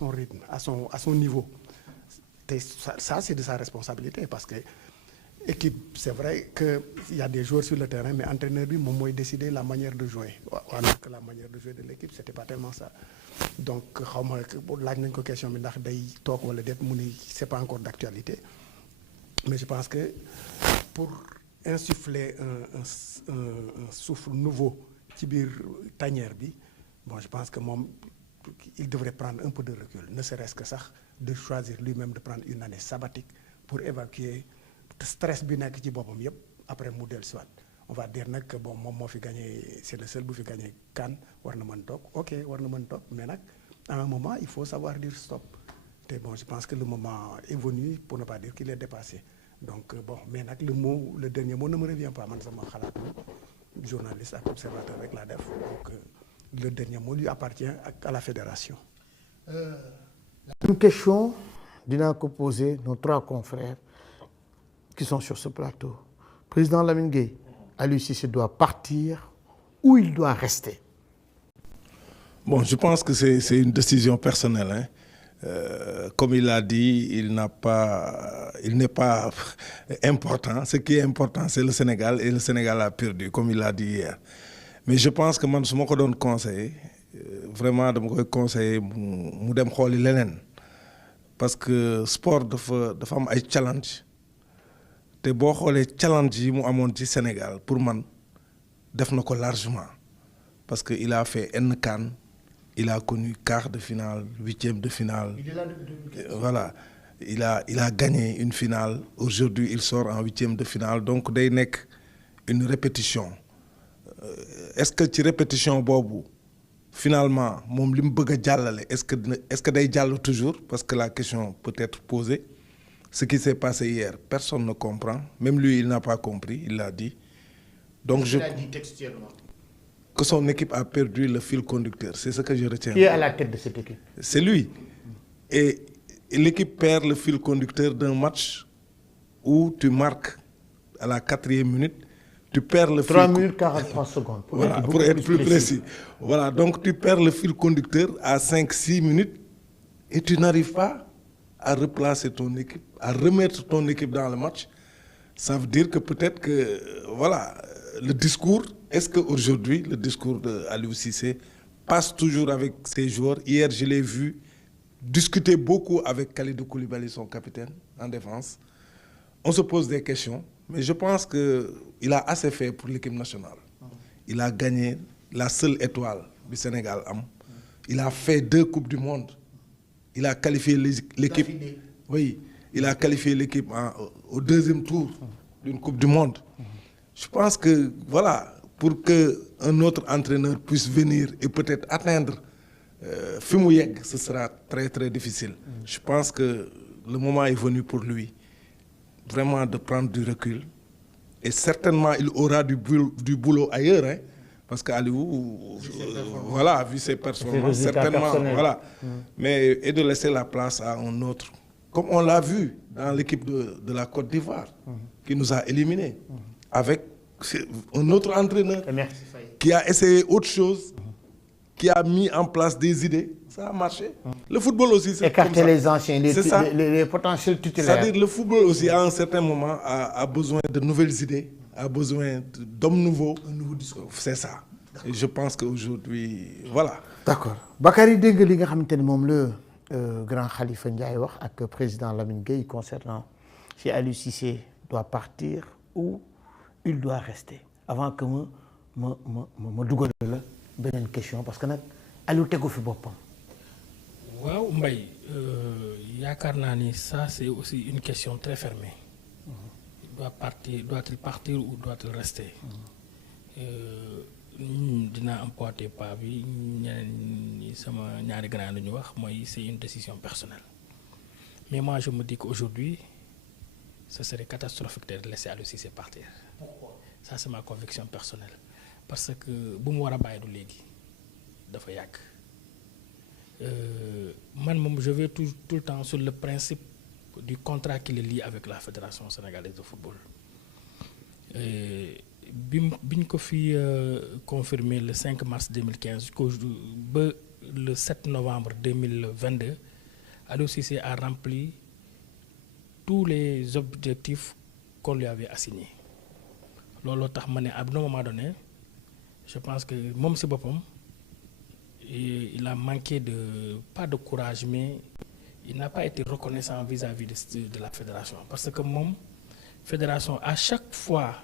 son rythme, à son niveau. Ça c'est de sa responsabilité parce que équipe, c'est vrai qu'il y a des joueurs sur le terrain, mais entraîneur bi moom mooy décider la manière de jouer. Alors que la manière de jouer de l'équipe, c'était pas tellement ça. Donc xaw ma laaj nañ ko question bi ndax day toog wala déet mu ni c'est pas encore d'actualité. Mais je pense que pour insuffler un souffle nouveau ci biir tanière bi, bon, je pense que moom il devrait prendre un peu de recul, ne serait-ce que sax de choisir lui-même de prendre une année sabbatique pour évacuer stress bi nekk ci boppam yépp après mu dellusiwaat. On va dire nag bon moom moo fi gagné, c'est le seul bu fi gagné CAN, war na mën toog, ok war na mën toog, mais nag à un moment il faut savoir dire stop. te bon je pense que le moment est venu pour ne pas dire qu'il est dépassé. Donc bon, mais nag le dernier mot ne me revient pas, man sama xalaat journaliste ak observateur rek laa def, donc le dernier mot lui appartient à la fédération. Une question dinaa ko poser nos 3 confrères qui sont sur ce plateau. Président Lamine Gueye, Aliou Cissé doit partir ou il doit rester? Bon, je pense que c'est une décision personnelle, hein. Comme il l'a dit, il n'est pas important. Ce qui est important, c'est le Sénégal, et le Sénégal a perdu, comme il l'a dit hier. Mais je pense que man su ma ko doon conseiller, vraiment dama koy conseiller mu dem xooli leneen, parce que sport dafa am ay challenge, te boo xoolee challenge yi mu amoon ci Sénégal pour man def na ko largement, parce que il a fait N CAN. Il a connu quart de finale, 8e de finale. Voilà. Il a gagné une finale. Aujourd'hui, il sort en 8e de finale. Donc, day nekk une répétition. Est-ce que ci répétition boobu finalement moom li mu bëgg a jàllale est-ce que day jàll toujours? Parce que la question peut être posée. Ce qui s'est passé hier, personne ne comprend. Même lui, il n'a pas compris. Il l'a dit. Donc Il a dit textuellement que son équipe a perdu le fil conducteur. C'est ce que je retiens. Qui est à la tête de cette équipe? C'est lui. Et l'équipe perd le fil conducteur d'un match où tu marques à la 4e minute, tu perds le 3 minutes 43 secondes. Voilà, pour être plus précis. Voilà, donc tu perds le fil conducteur à 5-6 minutes et tu n'arrives pas à replacer ton équipe, à remettre ton équipe dans le match. Ça veut dire que peut-être que, voilà, le discours, est-ce qu'aujourd'hui, le discours d'Aliou Cissé passe toujours avec ses joueurs? Hier, je l'ai vu discuter beaucoup avec Kalidou Koulibaly, son capitaine, en défense. On se pose des questions, mais je pense qu'il a assez fait pour l'équipe nationale. Il a gagné la seule étoile du Sénégal. Il a fait 2 Coupes du Monde. Il a qualifié l'équipe. Oui, il a qualifié l'équipe au 2e tour d'une Coupe du Monde. Je pense que, voilà, pour qu'un autre entraîneur puisse venir et peut-être atteindre fi mu yegg, ce sera très très difficile. Je pense que le moment est venu pour lui vraiment de prendre du recul. Et certainement, il aura du boulot ailleurs, hein, parce qu'Aliou, voilà, vu ses performances, certainement, voilà. Mais, et de laisser la place à un autre, comme on l'a vu dans l'équipe de la Côte d'Ivoire, qui nous a éliminés, avec un autre entraîneur qui a essayé autre chose, qui a mis en place des idées. Ça a marché. Le football aussi, c'est comme ça. Écarter les anciens, les potentiels titulaires. C'est-à-dire le football aussi, à un certain moment, a besoin de nouvelles idées, a besoin d'hommes nouveaux. Un nouveau discours. C'est ça. Et je pense qu'aujourd'hui, voilà. D'accord. Bakary, dégg nga li nga xamante ni moom le grand Khalifa Ndiaye wax ak président Lamine Gueye concernant si Aliou Cissé doit partir ou il doit rester. Avant que ma dugal la beneen question parce que nag Aliou tegu fi boppam. waaw Mbaye yaakaar naa ni ça c'est aussi une question très fermée. Doit-il partir ou doit-il rester? Dinaa emporter pas bi ñeneen ñi sama ñaari grand lu ñu wax mooy c'est une décision personnelle. Mais moi je me dis qu'aujourd'hui ce serait catastrophique de laisser Aliou Cissé partir. Pourquoi? Ça c'est ma conviction personnelle. Parce que bu mu war a bàyyi du léegi dafa yàgg. Man moom je vais tout le temps sur le principe du contrat qui le lie avec la Fédération sénégalaise de football. Biñ ko fi confirmé le 5 mars 2015 ba le 7 novembre 2022 Aliou Cissé a rempli tous les objectifs qu'on lui avait assignés looloo tax ma ne à un moment donné je pense que moom si boppam il a manqué pas de courage mais il n'a pas été reconnaissant vis-à-vis de la fédération parce que moom fédération à chaque fois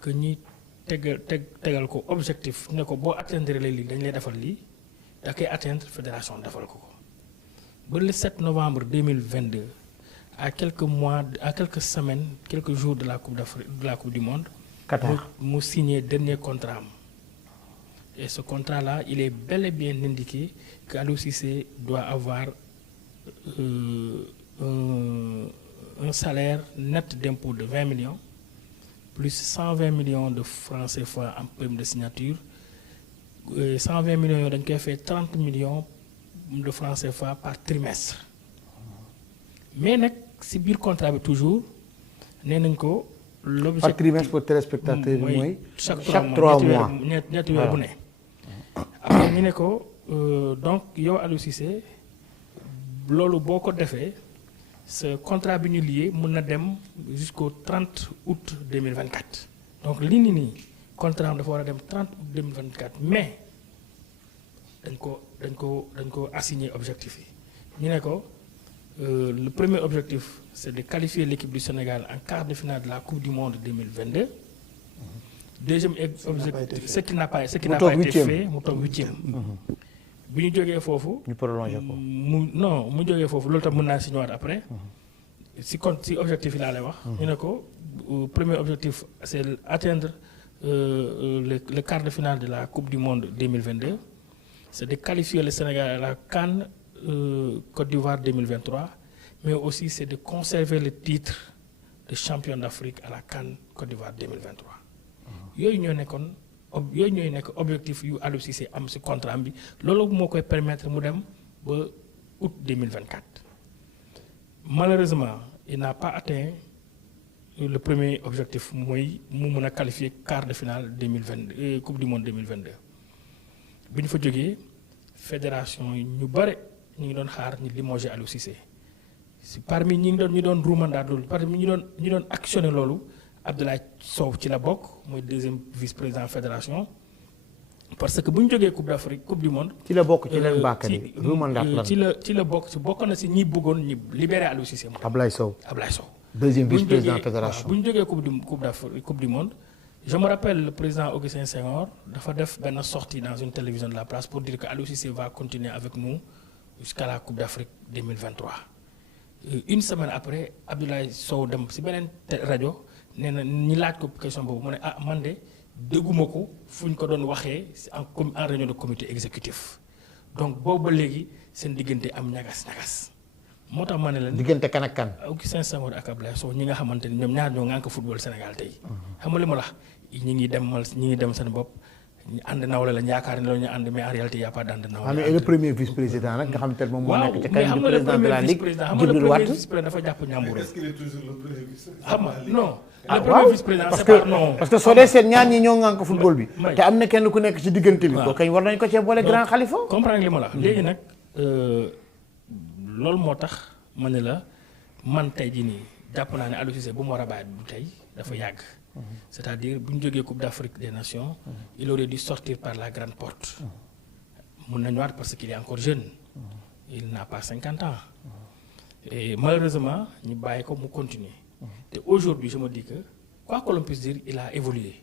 que ñi tegal ko objectif ne ko boo atteindre lii dañ lay defal lii da koy atteindre fédération defal ko ba le 7 novembre 2022 à quelques semaines quelques jours de la coupe du monde Qatar mu signé dernier contrat am et ce contrat là il est bel et bien indiqué que Aliou Cissé doit avoir un salaire net d'impôt de 20 millions plus 120 millions de francs CFA en prime de signature 120 millions yooyu dañ koy fay 30 millions de francs CFA par trimestre mais nag si biir contrat bi toujours nee nañ ko l'objectif par trimestre pour téléspectateur yi mooy chaque 3 mois ñetti weer bu ne après ñu ne ko donc yow Aliou Cissé loolu boo ko defee ce contrat bi ñu lié mën na dem jusqu'au 30 août 2024 donc lii nii contrat am dafa war a dem 30 août 2024 mais dañ ko assigner objectif yi ñu ne ko le premier objectif c'est de qualifier l'équipe du Sénégal en quart de finale de la Coupe du Monde 2022 deuxième objectif ce qui n'a pas été fait mu toog 8e bi ñu jógee foofu ñu prolongé ko mu jógee foofu loolu tam mën naa si ñëwaat après si objectif yi laa lay wax ñu ne ko premier objectif c'est atteindre le quart de finale de la Coupe du Monde 2022 c'est de qualifier le Sénégal à la CAN Côte d'Ivoire 2023 mais aussi c'est de conserver le titre de champion d'Afrique à la CAN Côte d'Ivoire 2023 yooyu ñooy nekk objectif yu Aliou Cissé am ci contrat bi loolu moo koy permettre mu dem ba août 2024 malheureusement il n'a pas atteint le premier objectif mooy mu mën a qualifier quart de finale 2022 Coupe du Monde 2022 bi ñu fa jógee fédération yi ñu bare ñu ngi doon xaar ñu limoger Aliou Cissé si parmi ñu doon ruumandaat loolu parmi ñu doon actionner loolu Abdoulaye Sow ci la bokk mooy deuxième vice-président fédération parce que bu ñu jógee Coupe d'Afrique Coupe du Monde. ci la bokk ci leen Bakary ruumandaat lan ci la bokk na si ñi bëggoon ñi libérer Aliou Cissé. Abdoulaye Sow deuxième vice-président fédération bu ñu jógee Coupe du Monde. Je me rappelle le président Augustin Senghor dafa def benn sortie dans une télévision de la place pour dire que Aliou Cissé va continuer avec nous jusqu'à la Coupe d'Afrique 2023 une semaine après Abdoulaye Sow dem ci beneen rajo nee na ñi laaj ko question boobu mu ne man de dégguma ko fu ñu ko doon waxee en réunion de comité exécutif donc boobu ba léegi seen diggante am ñagas-ñagas moo tax ma ne leen diggante kan ak kan Augustin Senghor ak Abdoulaye Sow ñi nga xamante ni ñoom ñaar ñoo ngànk football Sénégal tey xam nga li ma la ñi ngi dem seen bopp ñu ànd nawle la yaakaar ne loolu ñu ànd mais en réalité y a pas d'ànd nawle. mais le premier vice-président nag nga xam te ne moom moo nekk ci kanam du président de la Ligue xam nga le premier vice-président dafa jàpp ñàmbur. Est-ce qu'il est toujours le premier vice-président? xam nga non. ah le waaw premier vice-président c'est pas non. parce que soo dee seet ñaar ñi ñoo ngànk football bi. te am na kenn ku nekk ci diggante bi. waaw kañ war nañ ko cee boole grand Khalifa. comprendre li ma la léegi nag loolu moo tax ma ne la man tey jii nii jàpp naa ne Aliou Cissé bu mu war a bàyyi bu tey dafa yàgg. C'est-à-dire bu ñu jógee Coupe d'Afrique des Nations il aurait dû sortir par la grande porte mun nañu waat parce qu'il est encore jeune il n'a pas 50 ans et malheureusement ñu bàyyi ko mu continuer te aujourd'hui je me dis que quoi que l'on puisse dire il a évolué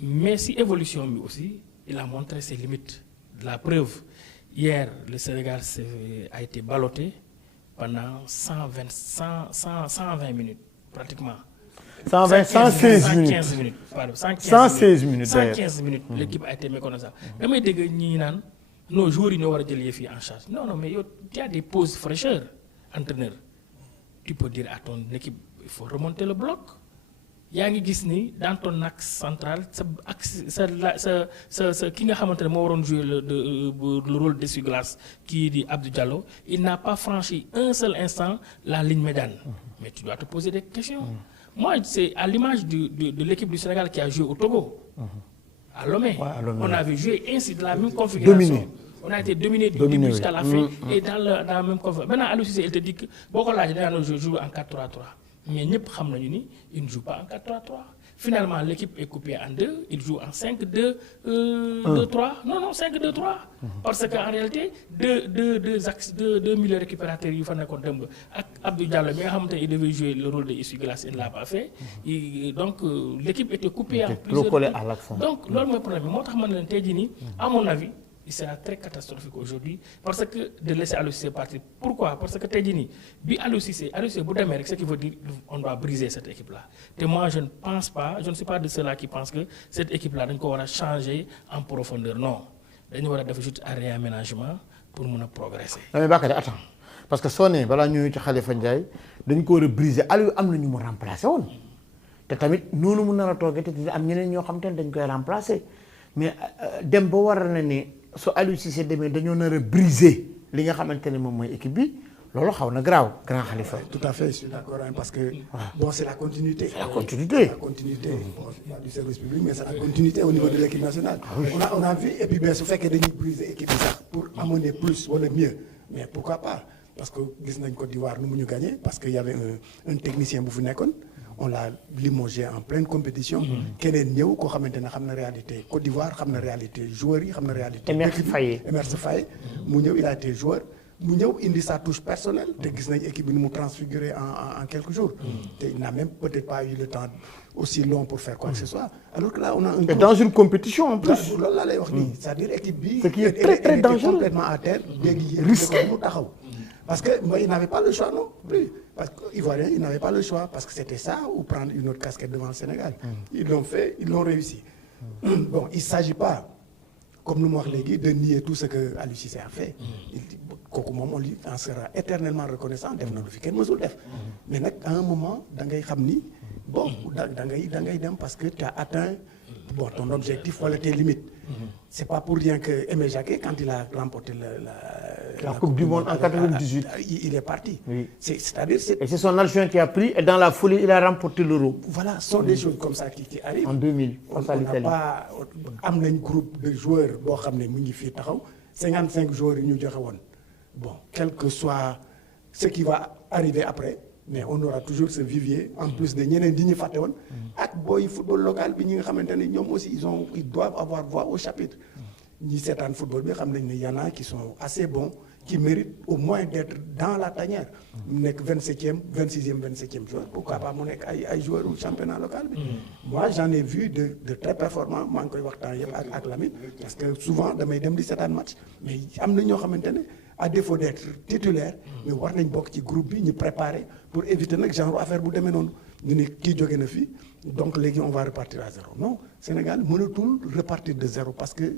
mais si évolution bi aussi il a montré ses limites la preuve hier le Sénégal a été ballotté pendant 120 minutes pratiquement 116 minutes 115 minutes pardon 116 minutes d'ailleurs 115 minutes l'équipe a été méconnaissable damay dégg ñi naan nos joueurs yi ñoo war a jël yëf yi en charge non mais yow tu as des pauses fraîcheur entraîneur tu peux dire à ton équipe il faut remonter le bloc yaa ngi gis ni dans ton axe central sa axe sa ki nga xamante ne moo waroon jouer le rôle d'essuie-glace kii di Abdou Diallo il n'a pas franchi un seul instant la ligne médiane mais tu dois te poser des questions. Moi, c'est à l'image de l'équipe du Sénégal qui a joué au Togo, à Lomé. Ouais, on avait joué ainsi de la même configuration. on a été dominé du début jusqu'à la fin et dans la même conférence. Maintenant Aliou Cissé il te dit que boo ko laajee danaa je joue en 4-3-3 mais ñëpp xam nañu ni il ne joue pas en 4-3-3. Finalement, l'équipe est coupée en deux. Il joue en 5-2-3. Non, 5-2-3. Parce qu'en réalité, deux milieux récupérateurs, il faut qu'on dembe. Abdou Diallo, il devait jouer le rôle de essuie-glace, il ne l'a pas fait. Donc, l'équipe était coupée en plusieurs. Donc, le problème, à mon avis, il sera très catastrophique aujourd'hui parce que de laisser Aliou Cissé partir. Pourquoi? Parce que Tedjini, Aliou Cissé, c'est ce qui veut dire qu'on doit briser cette équipe-là. Et moi, je ne pense pas, je ne suis pas de ceux-là qui pensent que cette équipe-là, on va changer en profondeur. Non. On va faire juste un réaménagement pour progresser. Non, mais Bakary, attends. Parce que si on est venu à Khalifa Ndiaye, on va briser. Aliou, on va remplacer. Et tamit nous nous n'avons pas remplacer. Mais dem ba war na ni so Aliou Cissé demee dañoo nar a briser li nga xamante ne moom mooy équipe bi loolu xaw na graaw grand Khalifa. Tout à fait, je suis d'accord parce que bon c'est la continuité. C'est la continuité. La continuité. Bon, il y a du service public mais c'est la continuité au niveau de l'équipe nationale. On a vu et puis bien su fekkee dañuy briser équipe bi sax pour amener plus wala mieux mais pourquoi pas parce que gis nañ Côte d'Ivoire nu mu ñu gagné parce que y avait un technicien bu fi nekkoon. On l'a limogé en pleine compétition. Keneen ñëw koo xamante ne xam na réalité Côte d'Ivoire xam na réalité joueurs yi xam na réalité. Emerse Faé mu ñëw il a été joueur mu ñëw indi sa touche personnelle te gis nañ équipe bi ni mu transfiguré en quelques jours. te il n'a même peut-être pas eu le temps aussi long pour faire quoi que ce soit. Alors que là on a un. Et dans une compétition en plus. loolu laa lay wax nii c'est-à-dire équipe bi. Ce qui est très très dangereux complètement à terre. léegi risqué mu taxaw. Parce que moi, il n'avait pas le choix non plus. Parce qu'Ivoirien, il n'avait pas le choix. Parce que c'était ça ou prendre une autre casquette devant le Sénégal. Ils l'ont fait, ils l'ont réussi. Bon, il ne s'agit pas, comme nous l'avons dit, de nier tout ce que Aliou Cissé a fait. On lui en sera éternellement reconnaissant. Mais à un moment, bon, parce que tu as atteint ton objectif ou tes limites. C'est pas pour rien que Aimé Jacquet, quand il a remporté la Coupe du Monde en 98, il est parti. Oui. C'est-à-dire, et c'est son adjoint qui a pris, et dans la foulée, il a remporté l'Euro. Voilà, ce sont des choses comme ça qui arrivent. En 2000, on n'a pas un groupe de joueurs, 55 joueurs, bon, quel que soit ce qui va arriver après, mais on aura toujours ce vivier, en plus de ñeneen di ñu fàtte woon ak boy football local bi ñi nga xamante ne ñoom aussi ils doivent avoir voix au chapitre ñi seetaan football bi xam nañ ne y en a qui sont assez bons qui méritent au moins d'être dans la tanière mu nekk 27e 26e 27e joueur pourquoi pas mu nekk ay joueurs au championnat local bi moi j'en ai vu de très performants maa ngi koy waxtaan yëpp ak Lamine parce que souvent damay dem di seetaan match mais am na ñoo xamante ne à défaut d'être titulaire mais war nañ bokk ci groupe bi ñu préparer pour éviter nag genre affaire bu demee noonu ñu ne kii jóge na fii donc léegi on va repartir à zéro non Sénégal mënatul repartir de zéro parce que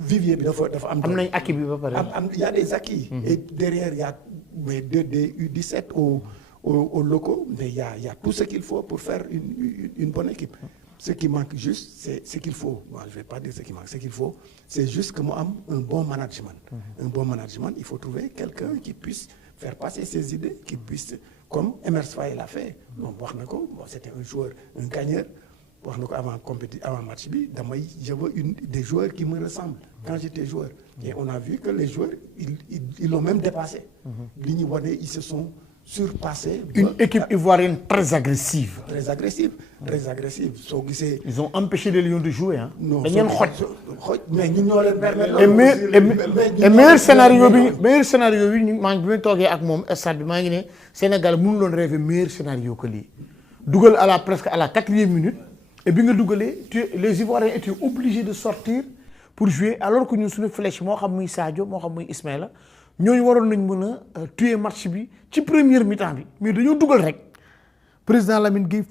vivier bi dafa am nañ acquis bi ba pare y a des acquis et derrière il y a mais des U17 aux locaux mais il y a tout ce qu'il faut pour faire une bonne équipe. Ce qui manque juste, c'est ce qu'il faut. Bon, je ne vais pas dire ce qui manque. Ce qu'il faut, c'est juste que moi, un bon management. Un bon management, il faut trouver quelqu'un qui puisse faire passer ses idées, qui puisse, comme Emerse Faé l'a fait. Bon, c'était un joueur, un gagneur. Avant match, je veux des joueurs qui me ressemblent quand j'étais joueur. Et on a vu que les joueurs, ils l'ont même dépassé. Ils se sont surpassé. Une équipe ivoirienne très agressive. Très agressive. Ils ont empêché les Lions de jouer. Hein. Non, mais meilleur scénario, Sénégal mënuloon rêver meilleur scénario que lui. Dougal presque à la 4e minute. Et bien les Ivoiriens étaient obligés de sortir pour jouer alors que nous sommes une flèche, moi comme Sadio, moi comme Ismaïla. Nous avons tué le match ci première mi-temps bi mais dañoo dugal rek président Lamine Gueye